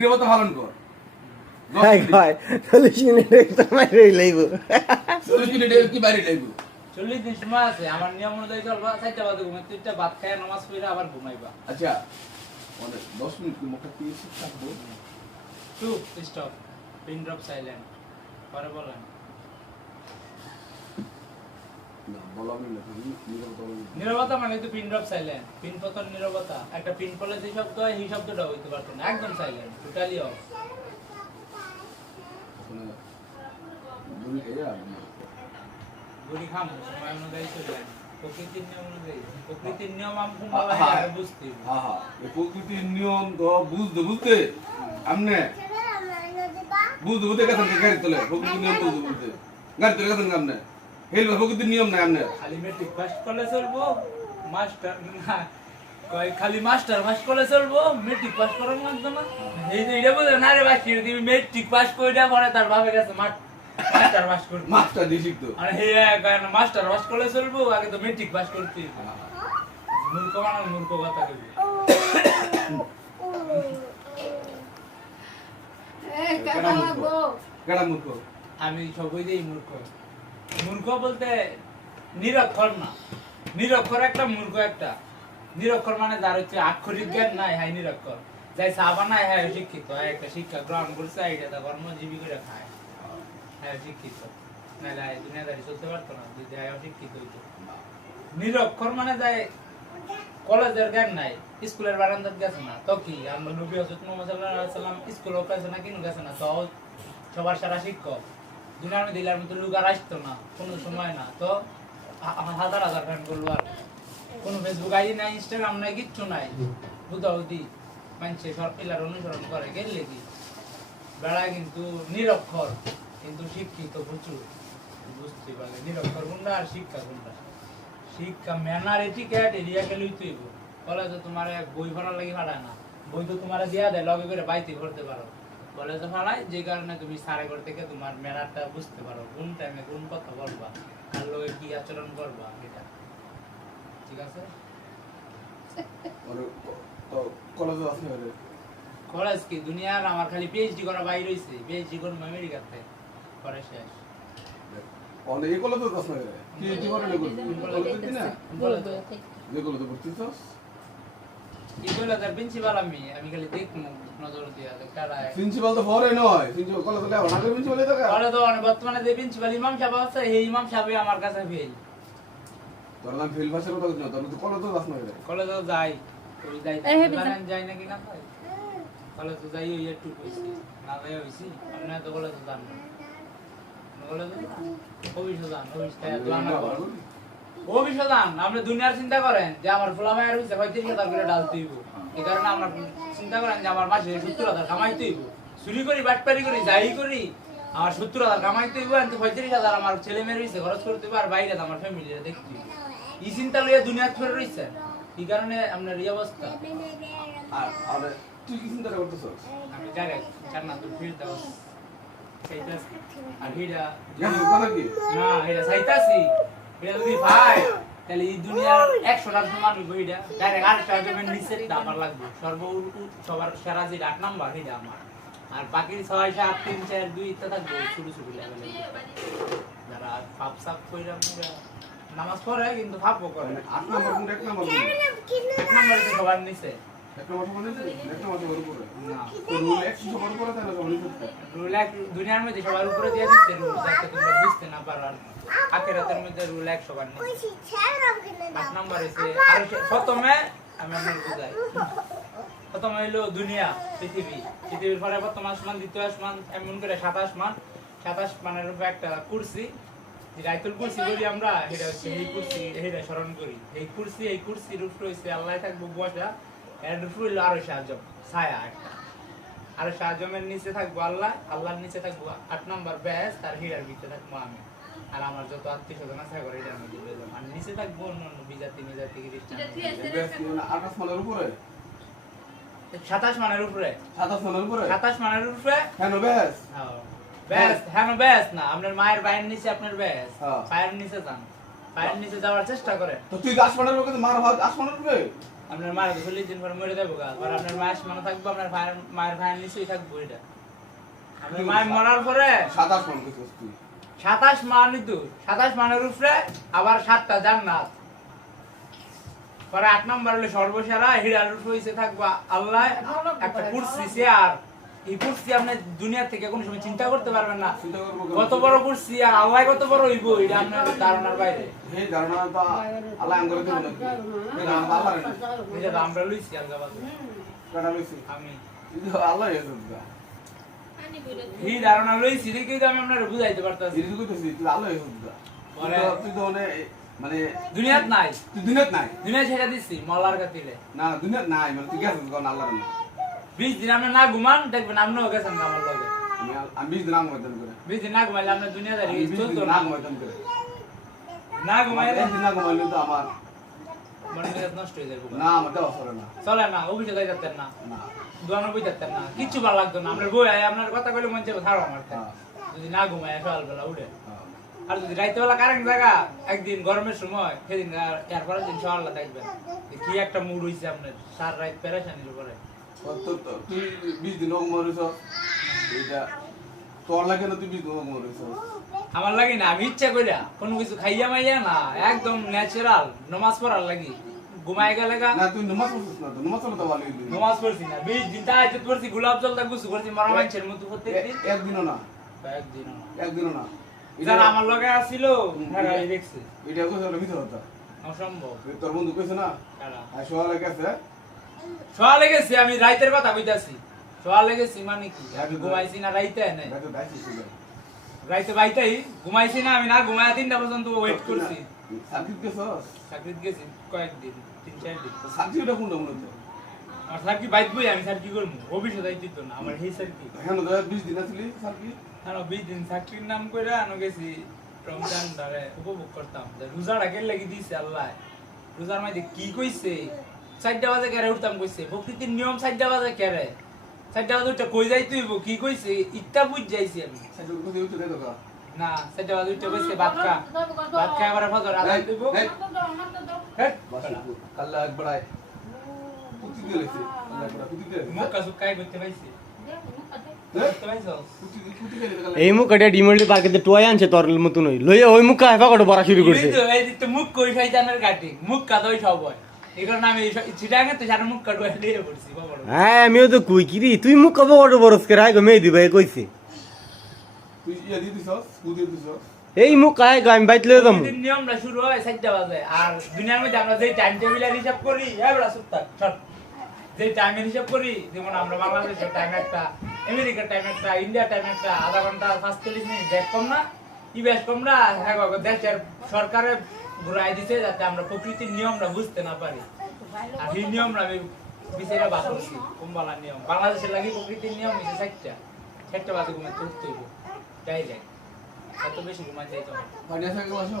নিরবতা পালন কর। হাই হাই 40 মিনিট সময় রই লাইব 40 মিনিটে কি বাইরে লাইব? 40 দিন সময় আছে। আমার নিয়ম অনুযায়ী চলবা 4টা বাজে ঘুমাই, 3টা ভাত খায় নামাজ পড়ে আবার ঘুমাইবা। আচ্ছা, আমাদের 10 মিনিট মুখে পিএসি থাকবো। To stop, pin drop silent. পরে বলেন। না, বলাবি না, তুমি নিরবতা বলবি। নীরবতা মানে তো পিন ড্রপ সাইলেন্ট। পিন পতন নীরবতা। একটা পিন পড়লে যে শব্দ হয় এই শব্দটা হইতে পারতো না। একদম সাইলেন্ট, টোটালি অফ। ওখানে বলি এরা গুড়ি খাম সময় অনুযায়ী চললেন। প্রকৃতির নিয়ম অনুযায়ী। প্রকৃতির নিয়ম আমি বুঝতে হবে। হ্যাঁ হ্যাঁ, এই প্রকৃতির নিয়ম তো বুঝতে আমনে বুঝতে গেছেন গাড়ি তোলে প্রকৃতির নিয়ম বুঝতে গাড়ি তোলে গেছেন আমনে হেল প্রকৃতির নিয়ম নাই আমনে খালি মেট্রিক পাস করলে চলবো, মাস্টার না কয় খালি মাস্টার পাস করলে চলবো, মেট্রিক পাস করার লাগতো না। এই যে এটা বুঝে না রে বাকি তুমি মেট্রিক পাস কইরা পরে তার বাপের কাছে মাস্টার পাস করতে মাস্টার দিয়ে শিখতো। আর হে কয় না মাস্টার পাস করলে চলবো, আগে তো মেট্রিক পাস করতে। মূর্খ মানে মূর্খ কথা কইবি। কেডা মূর্খ? আমি সবই দেই মূর্খ। মূর্খ বলতে নিরক্ষর না, নিরক্ষর একটা মূর্খ একটা। নিরক্ষর মানে যার হচ্ছে আক্ষরিক জ্ঞান নাই, হাই নিরক্ষর। যাই চা বানায় হ্যাঁ শিক্ষিত, হ্যাঁ একটা শিক্ষা গ্রহণ করছে, এটা তা কর্মজীবী করে খায়, হ্যাঁ শিক্ষিত। নাহলে দুনিয়াদারি চলতে পারতো না যদি হ্যাঁ অশিক্ষিত হইতো। নিরক্ষর মানে যায় কলেজের জ্ঞান নাই, স্কুলের বারান্দাত গেছে না, তো কি আমরা নবী হযরত মুহাম্মদ সাল্লাল্লাহু আলাইহি ওয়াসাল্লাম স্কুলেও গেছে না, কিনো গেছে না, তো সবার সারা শিক্ষক। দুনিয়ার মধ্যে দিলার মতো লোক আর আসতো না, কোনো সময় না। তো আমার হাজার হাজার ফ্যান করলো, আর কোনো ফেসবুক আইডি নাই, ইনস্টাগ্রাম নাই, কিচ্ছু নাই। বুধাউদি মানুষে সব পিলার অনুসরণ করে গেলে কি বেড়ায়, কিন্তু নিরক্ষর কিন্তু শিক্ষিত প্রচুর। বুঝতে পারলে নিরক্ষর কোনটা আর শিক্ষা কোনটা। শিক্ষা ম্যানার এটিকেট এরিয়া গেলেই তুইব। কলেজে তোমার বই ভরার লাগি ভাড়ায় না, বই তো তোমার দিয়া দেয়, লগে করে বাইতে ভরতে পারো। কলেজে ভাড়ায় যে কারণে তুমি সাড়ে ঘর থেকে তোমার ম্যানারটা বুঝতে পারো, কোন টাইমে কোন কথা বলবা, আর লোকে কি আচরণ করবা, এটা ঠিক আছে। আর তো কলেজে আছে রে কলেজ কি দুনিয়ার আমার খালি পিএইচডি করা বাইরে হইছে, পিএইচডি করব আমেরিকাতে, পরে শেষ। অনেক এই কলেজে আছে রে কি কি করে নে কলেজে দিনা যে কলেজে পড়ছিস কি কইলা তার প্রিন্সিপাল আমি খালি দেখমু নজর দিয়া কারা। প্রিন্সিপাল তো ফরে নয়, প্রিন্সিপাল কলেজে লেও না প্রিন্সিপাল এই জায়গা পরে তো বর্তমানে যে প্রিন্সিপাল ইমাম সাহেব আছে, এই ইমাম সাহেব আমার কাছে ফেল। তোর নাম ফিল ভাষার কথা না, তোর তো কলেজে আছে না রে কলেজে যাই ওই যাই জানেন যাই নাকি না যাই, কলেজে যাই ওই একটু কইছি না যাই হইছি। আপনি তো কলেজে যান না, কলেজে অভিষেক যান, অভিষেক দোয়া না করেন, অভিষেক যান। আপনি দুনিয়ার চিন্তা করেন যে আমার ফুলামায়ের হইছে 35,000 করে ডাল দিব, এই কারণে আমরা চিন্তা করেন যে আমার মাসে 70,000 কামাইতে হইব। চুরি করি বাটপারি করি যাই করি আমার 70,000 কামাইতে হইব, কিন্তু 35,000 আমার ছেলে মেয়ের হইছে খরচ করতে হইব, আর বাইরে আমার ফ্যামিলিরে দেখতে হইব। এই চিন্তা লইয়া দুনিয়া ধরে রইছে, এই কারণে আপনার এই অবস্থা। আর তুই কি চিন্তা করতেছস? আমি ডাইরেক্ট জান্নাতুল ফিরদাউস চাইতাছি। আর হিডা জানো কথা কি না, হিডা চাইতাছি। হিডা যদি ভাই তাহলে এই দুনিয়ার 100টার সমান হইব। হিডা ডাইরেক্ট আরেকটা জমের নিচে দাবার লাগবে, সবার সেরা যে 8 নাম্বার হিডা আমার। আর বাকি 6 7 3 4 2 ইত্যাদি থাকবে ছোট ছোট লেভেলে, যারা ফাপ সাপ কইরা নামাজ পড়ে কিন্তু ফাপও করে। 8 নাম্বার কোন 1 নাম্বার কোন 1 নাম্বারে তো সবার নিচে 1 নাম্বার কোন নিছে 1 নাম্বার সবার উপরে না, তো রুল 1 সবার উপরে তাহলে সবার নিচে রুল এক দুনিয়ার মধ্যে সবার উপরে দিয়ে দিচ্ছে রুল, যাতে তোমরা বুঝতে না পারো। আর আখিরাতের মধ্যে রুল 1 সবার নিচে 8 নাম্বার এসে। আর প্রথমে আমি আপনাদের বুঝাই, প্রথমে হইলো দুনিয়া পৃথিবী, পৃথিবীর পরে প্রথম আসমান, দ্বিতীয় আসমান, এমন করে 7 আসমান। 7 আসমানের উপরে একটা কুরসি, রাইতুল কুরসি করি আমরা, এটা হচ্ছে এই কুরসি, এইটা স্মরণ করি। এই কুরসির উপরে হইছে আল্লাহ থাকবো বসা, এর উপরে হইলো আরশ আযম ছায়া একটা। আরশ আযমের নিচে থাকবো আল্লাহ, আল্লাহর নিচে থাকবো 8 নাম্বার ব্যাস, তার হিরার ভিতরে থাকবো আমি আর আমার যত আত্মীয় স্বজন আছে করে এটার মধ্যে বললাম। আর নিচে থাকবো অন্য বিজাতি নিজাতি খ্রিস্টান। 28 মানের উপরে 27 মানের উপরে 27 মানের উপরে 27 মানের উপরে কেন বেশ ব্যাস। হ্যাঁ ব্যাস না, আপনার মায়ের পায়ের নিচে আপনার ব্যাস, হ্যাঁ। পায়ের নিচে যান, পায়ের নিচে যাওয়ার চেষ্টা করে। তো তুই 10 মানের উপরে মার হাত 8 মানের উপরে আপনার মায়ের 40 দিন পরে মরে যাবো গা, আর আপনার মায়ের মানে থাকবো, আপনার মায়ের ভাইয়ের নিচেই থাকবো এটা। আপনার মায়ের মরার পরে 27 মান কইছস তুই 27 মানই তো, 27 মানের উপরে আবার 7টা জান্নাত। পরে 8 নম্বর হলো সর্বসেরা হীরার উপরে হইছে থাকবা আল্লাহ একটা কুরসি চেয়ার। এই কুরসি আপনি দুনিয়া থেকে কোনো সময় চিন্তা করতে পারবেন না, চিন্তা করব কত বড় কুরসি আর আল্লাহ কত বড় হইব এটা আপনার ধারণার বাইরে। এই ধারণা তো আল্লাহ আঙ্গুরে দেব না এই ধারণা আল্লাহ রে এটা আমরা লইছি আলগা কাটা লইছি আমি ಇದು ಅಲ್ಲ ಹೇಳುದ এই ধারণা লইছি দেখি তো আমি আপনার বুঝাইতে পারতাছি। ಇದು ಕইತছি ಇದು ಅಲ್ಲ ಹೇಳುದ তুই তো মানে দুনিয়াত নাই, তুই দুনিয়াত নাই, দুনিয়া ছেড়ে দিছি মলার কাতিলে। না দুনিয়াত নাই মানে তুই গেছিস কোন আল্লাহর না 20 দিন আপনি না ঘুমান দেখবেন আপনিও গেছেন আমার লগে। আমি 20 দিন নাম মতন করে 20 দিন না ঘুমাইলে আপনার দুনিয়াদারি চলতো না। নাম মতন করে না ঘুমাইলে দিন না ঘুমাইলে তো আমার মনে মেজাজ নষ্ট হয়ে যাবে। না আমাদের অসরে না চলে না, অফিসে যাই যেতেন না, না দোকানে বই যেতেন না, কিচ্ছু ভালো লাগতো না। আপনার বই আপনার কথা কইলে মন চাইবে ধারণা মারতেন যদি না ঘুমায় সকালবেলা উঠে। আর যদি রাইতে বেলা কারেন্ট জায়গা একদিন গরমের সময় সেদিন এরপরের দিন সকালবেলা দেখবেন কি একটা মুড হইছে আপনার, সার রাত পেরেশানির উপরে। তুই 20 দিন মরিস এটা তোর লাগে না, তুই 20 দিন মরিস আমার লাগে না, আমি ইচ্ছা কইরা কোনো কিছু খাইয়া মাইয়া না, একদম ন্যাচারাল নমাজ পড়ার লাগি ঘুমাই গেলে গা। না তুই নমাজ পড়ছিস না, তো নমাজ পড়তে ভালো হইলি নমাজ পড়ছি না, 20 দিন তাহাজ্জুদ পড়ছি, গোলাপ জল দা গুছু করছি, মরা মাইছের মতো প্রত্যেকদিন। একদিনও না একদিন একদিনও না যারা আমার লগে আসছিল তারা আমি দেখছি এটা কইছ হলো মিথ্যা কথা অসম্ভব। তোর বন্ধু কইছ না তারা আর সকালে গেছে সকালে গেছি, আমি রাইতের কথা কইতাছি। সকালে গেছি মানে কি আমি ঘুমাইছি না রাইতে নাই, রাতে দাইছিস রাইতে বাইতেই ঘুমাইছি না, আমি না ঘুমায়া 3টা পর্যন্ত ওয়েট করছি। সাকিব গেছস চাকরিতে গেছি কয়েকদিন, 3-4 দিন। সাকিব এটা কোনটা মনে হচ্ছে আর স্যার কি বাইক বই আমি স্যার কি করবো, অফিসে যাইতে তো না আমার এই স্যার কি হ্যাঁ 20 দিন আসলি সাকিব আর 20 দিন চাকরির নাম কইরা আনো গেছি রমজান ধরে উপভোগ করতাম। রোজাটা কেন লাগি দিছে আল্লাহ, রোজার মধ্যে কি কইছে 4টা বাজে কেরে উঠতাম কইছে, প্রকৃতির নিয়ম 4টা বাজে কেরে, 4টা বাজে উঠে কই যাইতে হইব কি কইছে ইটা বুঝ যাইছি আমি। সাকিব কইতে উঠে দে তো না 4টা বাজে উঠে কইছে ভাত খা এবারে ফজর আদান দিব। হ্যাঁ আল্লাহ আকবার আয় কুতি দিলেছে আল্লাহ আকবার কুতি দে মুখ কাসু কাই করতে পাইছি করতে পাইছো কুতি দে এই মুখটা ডিমল্টি পার্কেতে টয় আনছে তোর মতন হই লইয়া ওই মুখ হেফা করে বড়া শুরু করছে। এই তো এই তো মুখ কই শয়তানের কাটি মুখ কাদই সব হয় এই কারণে আমি চিটাঙ্গে তো সারা মুখ কাটুয়া দিয়ে পড়ছি বাবা। হ্যাঁ আমিও তো কই কি রে তুই মুখ কবে বড় বড় করে আই গো মেহেদি ভাই কইছে তুই ইয়া দিছস কুতি দিছস এই মুখ কায় গো আমি বাইত লইয়া যামু। প্রতিদিন নিয়মটা শুরু হয় 4টা বাজে, আর দুনিয়ার মধ্যে আমরা যে টাইম টেবিলের হিসাব করি এবড়া সুত্তা শট যে টাইমের হিসাব করি, যেমন আমরা বাংলাদেশের টাইম একটা, আমেরিকার টাইম একটা, ইন্ডিয়ার টাইম একটা, আধা ঘন্টা 45 মিনিট ব্যাক কম না ই বেশ কম না। হ্যাঁ গো দেশের সরকারে ঘুরাই দিছে যাতে আমরা প্রকৃতির নিয়মটা বুঝতে না পারি, আর এই নিয়মটা আমি বিচারে বাদ করছি কুম্বালা নিয়ম। বাংলাদেশের লাগি প্রকৃতির নিয়ম হচ্ছে 4টা বাজে ঘুমাইতে উঠতে হইব, যাই যাই এত বেশি ঘুমাই যাইতো না। পানি আছে গো আসো